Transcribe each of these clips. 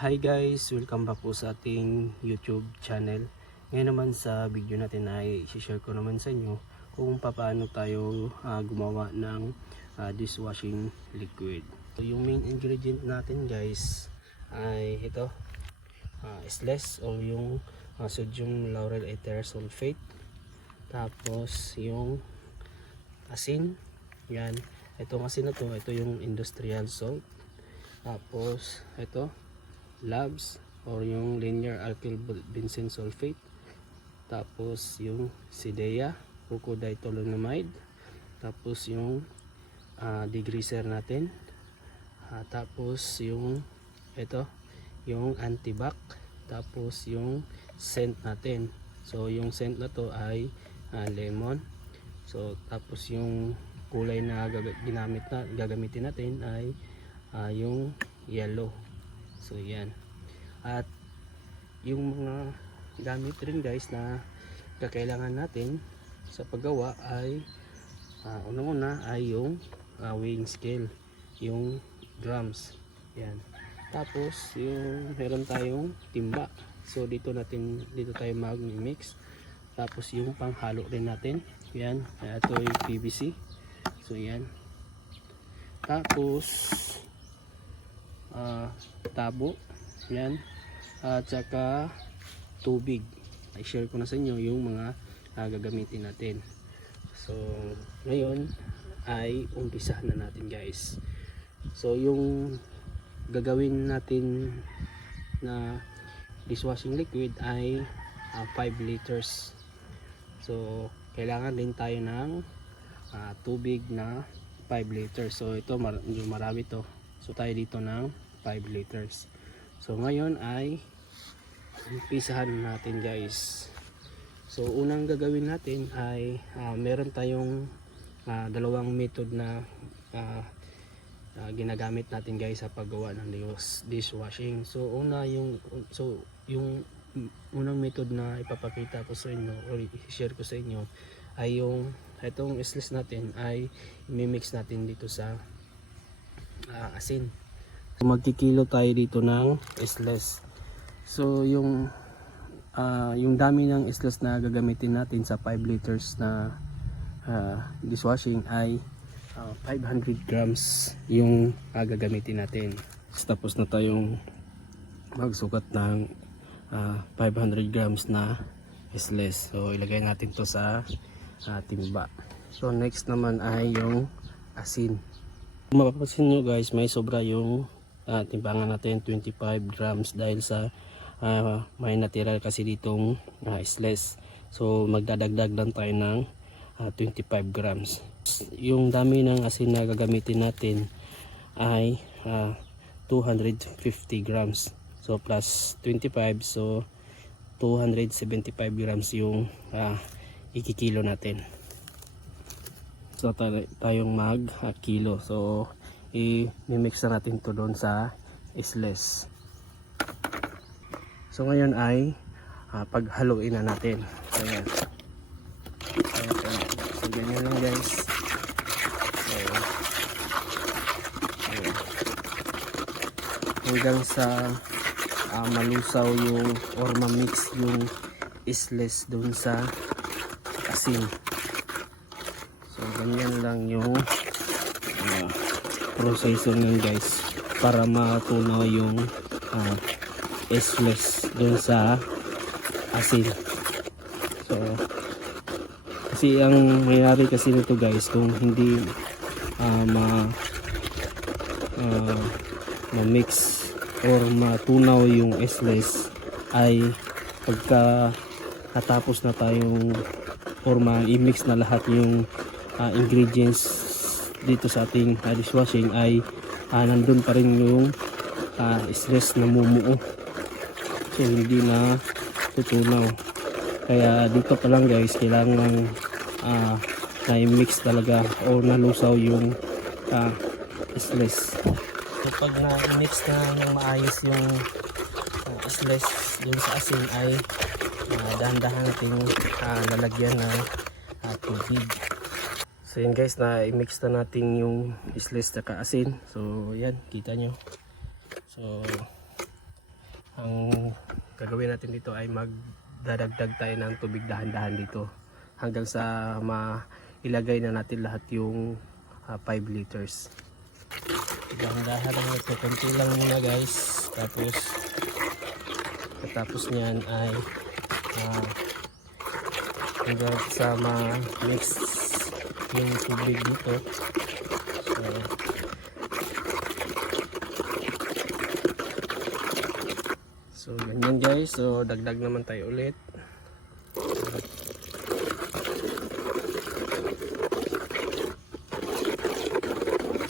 Hi guys, welcome back po sa ating YouTube channel. Ngayon naman sa video natin ay share ko naman sa inyo kung paano tayo ah, gumawa ng ah, dishwashing liquid. So, yung main ingredient natin guys ay ito, uh, sless o yung ah, sodium lauryl ether sulfate. Tapos yung asin, yan. Itong asin na to, ito yung industrial salt. Tapos ito, labs or yung linear alkyl benzene sulfate. Tapos yung sidea fucoditoluramide tapos yung ah, degreaser natin. Ah, tapos yung ito yung antibac. Tapos yung scent natin. So yung scent na to ay ah, lemon. So tapos yung kulay na ginamit na gagamitin natin ay ah, yung yellow So yan. At yung mga gamit rin guys na kakailangan natin sa paggawa ay uh, unang-una ay yung ah, weighing scale, yung drums. Yan. Tapos yung meron tayong timba. So dito natin dito tayo mag-mix. Tapos yung panghalo rin natin. Yan. Ito yung PVC. So yan. Tapos ah, tabo. Yan. At saka tubig. I share ko na sa inyo yung mga ah, gagamitin natin. So ngayon ay umpisahan na natin guys. So yung gagawin natin na dishwashing liquid ay 5 liters. So kailangan din tayo ng ah, tubig na 5 liters. So ito mar marami to. So tayo dito ng 5 liters. So ngayon ay umpisahan natin guys. So unang gagawin natin ay ah, meron tayong ah, dalawang method na ah, ah, ginagamit natin guys sa paggawa ng dish- dishwashing. So una yung so yung unang method na ipapakita ko sa inyo or i-share ko sa inyo ay yung itong islis natin ay imimix natin dito sa ah, asin. Magkikilo tayo dito ng isles. So yung ah, yung dami ng isles na gagamitin natin sa 5 liters na ah, dishwashing ay ah, 500 grams yung gagamitin natin. Tapos na tayong magsukat ng ah, 500 grams na isles. So ilagay natin to sa ah, timba. So next naman ay yung asin. Mapapansin nyo guys, may sobra yung ah, timbangan natin 25 grams dahil sa ah, may natira kasi ditong uh, sless. So magdadagdag lang tayo ng ah, 25 grams. Yung dami ng asin na gagamitin natin ay ah, 250 grams. So plus 25 so 275 grams yung ah, ikikilo natin. So tayo, tayong mag ah, kilo. So i-mix na natin to doon sa isles. So ngayon ay ah, paghaluin na natin. So yan. Ayan, so, ganyan lang guys. So, ayan. Hanggang sa ah, malusaw yung or ma-mix yung isles doon sa asin. So ganyan lang yung uh, proseso nun guys para matunaw yung uh, isles dun sa asin. So kasi ang mayari kasi nito guys kung hindi uh, ma uh, ma-mix or matunaw yung isles ay pagka katapos na tayong or ma-mix na lahat yung ah, ingredients dito sa ating ah, dishwashing ay ah, nandun pa rin yung uh, stress na mumuo. So hindi na tutunaw. Kaya dito pa lang guys kailangan uh, na-mix talaga o nalusaw yung uh, stress. So pag na-mix na ng maayos yung uh, stress dun sa asin ay uh, dahan-dahan natin uh, lalagyan ng uh, tubig So yun guys, na i-mix na natin yung isles at asin. So yan, kita nyo. So gagawin natin dito ay magdadagdag tayo ng tubig dahan-dahan dito hanggang sa mailagay na natin lahat yung 5 liters. Dahan-dahan lang ito, konti lang muna guys. Tapos tapos niyan ay ah, hanggang sa ma-mix yung tubig dito. So, So ganyan guys, so dagdag naman tayo ulit.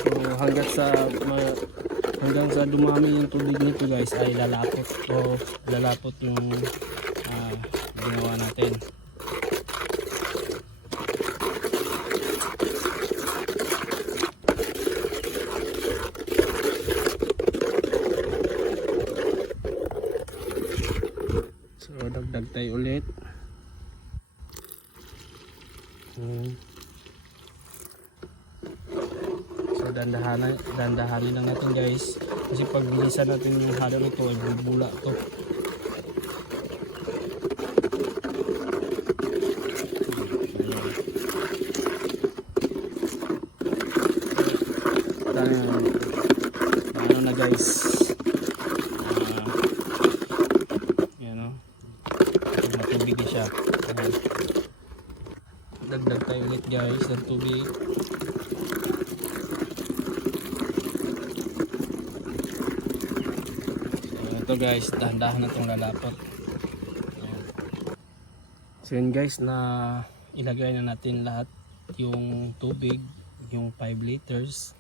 So hanggang sa hanggang sa dumami yung tubig nito guys ay lalapot o lalapot yung ah, ginawa natin. So dagdag tayo ulit. Hmm. So dandahanan, dandahanin lang natin guys. Kasi pag bilisan natin yung halo nito ay bubula to. Ano na guys. Ah, yan o. Na siya. Dagdag tayo ulit guys ng tubig. So ito guys, dahan-dahan na itong lalapot. So yun guys, na ilagay na natin lahat yung tubig, yung 5 liters.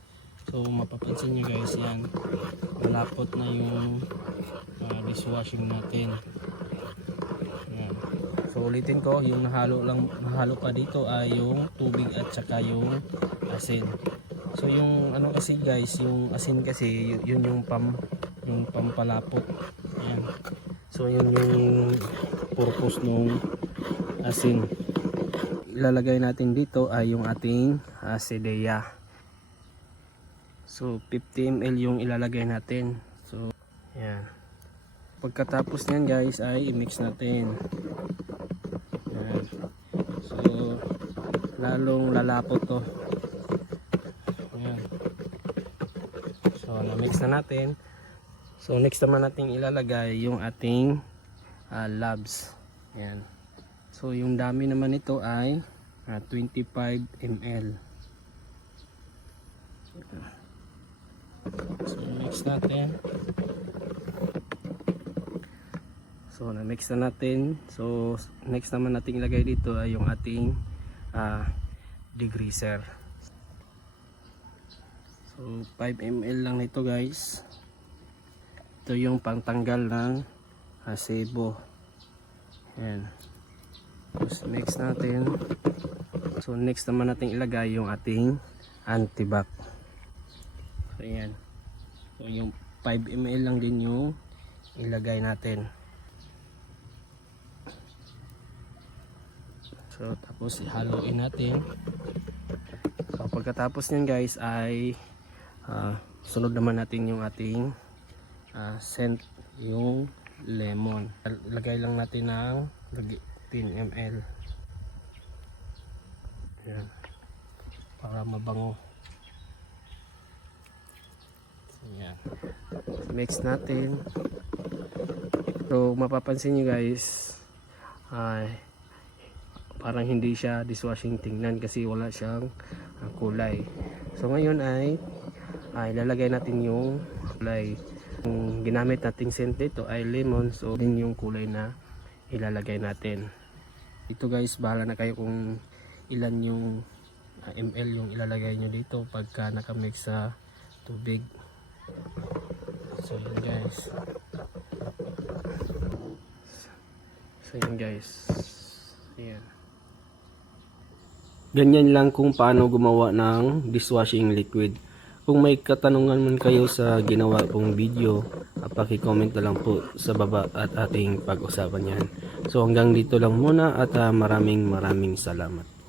So mapapansin nyo guys, yan. Malapot na yung ah, dishwashing natin. Ayan. So ulitin ko, yung nahalo lang nahalo pa dito ay yung tubig at saka yung asin. So yung ano kasi guys, yung asin kasi yun yung pam yung pampalapot. Ayan. So yun yung purpose nung asin. Ilalagay natin dito ay yung ating asidea. So 50 ml yung ilalagay natin. So yan. Pagkatapos niyan guys ay i-mix natin. Yan. So lalong lalapot to. Yan. So na-mix na natin. So next naman natin ilalagay yung ating ah, labs. Yan. So yung dami naman nito ay ah, 25 ml. So mix natin. So na mix na natin. So next naman natin ilagay dito ay yung ating ah, degreaser. So 5 ml lang nito guys. Ito yung pangtanggal ng hasebo. Yan. Tapos mix natin. So next naman natin ilagay yung ating antibac. So yan. So yung 5 ml lang din yung ilagay natin. So tapos haluin natin. So pagkatapos niyan guys ay ah, sunod naman natin yung ating ah, scent yung lemon. Lagay lang natin ng lagi- 10 ml. Yan. Para mabango. Yan. Mix natin. So mapapansin nyo guys ay parang hindi siya dishwashing tingnan kasi wala siyang ah, kulay. So ngayon ay ay lalagay natin yung kulay. Yung ginamit nating scent dito ay lemon so din yung kulay na ilalagay natin. Ito guys, bahala na kayo kung ilan yung ah, ml yung ilalagay nyo dito pagka nakamix sa tubig. So yun guys. So yun guys. Ayan. Ganyan lang kung paano gumawa ng dishwashing liquid. Kung may katanungan man kayo sa ginawa kong video, paki-comment na lang po sa baba at ating pag-usapan yan. So hanggang dito lang muna at ah, maraming maraming salamat.